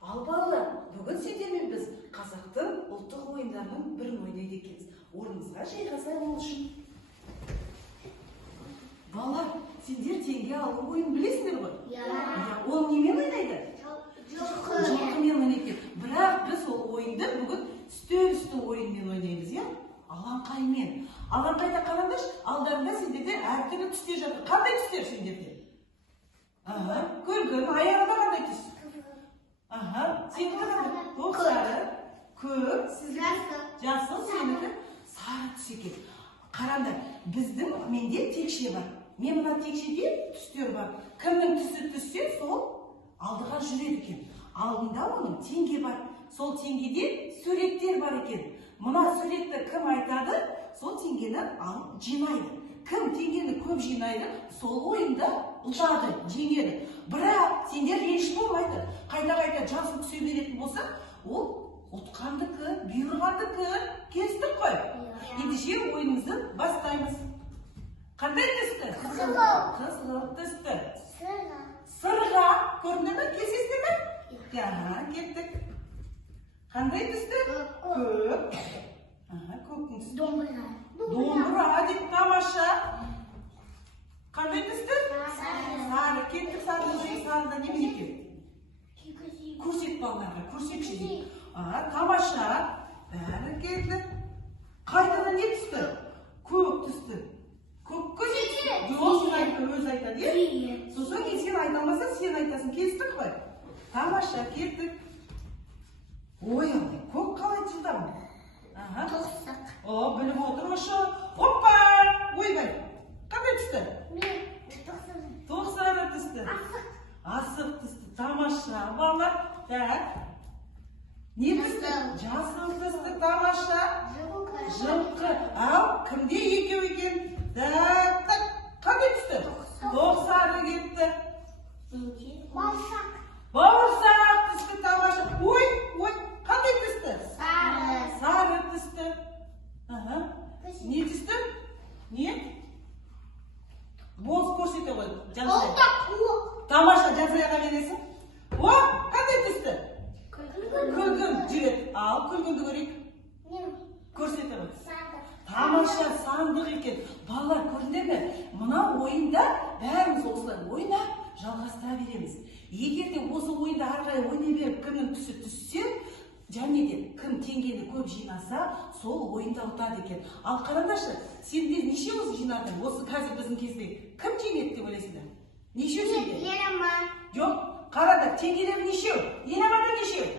Ал балалар, бүгін сендермен біз қазақтың ұлттық ойындарының бірін ойнайды екенбіз. Орныңызға жайғаса ол үшін. Балалар, сендер теңге алу ойынын білесіңдер ғой? Ол немен ойнайды? Жылқымен ойнайды. Бірақ біз ол ойынды бүгін үстел үсті ойынмен ойнаймыз, иә? Алаңқаймен. Алаңқайда қараңдаршы, алдарында сендерде әртүрлі түстер жатыр. Қандай түстер сендерде? Көргін, аяғында қандай түс? Сенікі қандай? Тоқ сары, көк, жасыл, сенікі сары түс екен. Қараңдар, біздің менде текше бар. Мен мына текшеде түстер бар. Кімнің түсі түссе, сол алдыға жүреді екен. Алдында оның теңге бар. Сол теңгеде суреттер бар екен. Мына суретті кім айтады, сол теңгені алып жинайды. Кім теңгені көп жинайды, сол ойында ұтады, жеңеді. Бірақ сендер реніш болмайды. Қайта-қайта жасыл түсе беретін болса, ол ұтқандікі, бұйырғандікі. Келістік қой? Ендеше ойынымызды бастаймыз. Қандай түсті? Қызғылт түсті. Сырға. Көрінді ме? Келсесіздер ме? Кеттік. Қандай түсті? Көк. Көктің түсті. Домбыра деп тамаша. Қандай түсті? Сары. Кеттік сарыда немен екен? Көрсет балаларға, көрсетші дейді. Тамаша. Бәрі келді. Қайтадан не түсті? Көк түсті. Көк көзет. Өз айтады, е? Сосын сен айта алмаса, сен айтасың. Келістік қой? Тамаша, кеттік. Ой, көк қалай жылдам? Тоқсақ. Біліп отырмышы. Оппа! Ойбай! Қандай түсті? Тоқсары түсті. Асық түсті. Тамаша. Балалар. Так. Не түсті? Жасыл түсті. Тамаша. Жылқы. Ал, кімде екеу екен? Так. Қандай түсті? Тоқсары кетті. Бауырсақ түсті. Тамаша. Ой, қандай түсті? Сары түсті. Не түсті? Не? Боз көрсете ғой. Тамаша, жазаяға бересің. Қандай түсті? Күлгін жүреді. Ал, күлгінді көрейік. Көрсете ғой. Тамаша, сандық екен. Балалар, көрдіңдер ме? Мына ойында бәріміз осылай ойнап жалғастыра береміз. Егер де осы ойында арқай ойнай беріп кімнің түсі түссе, және де кім теңгені көп жинаса, сол ойында ұтады екен. Ал қараңдаршы, сендер неше осы жинадың? Осы қазір біздің кезде кім жеңеді деп ойлайсыңдар? Неше сендер? Ерама. Жоқ, қараңдар, теңгелер нешеу? Ерамада нешеу?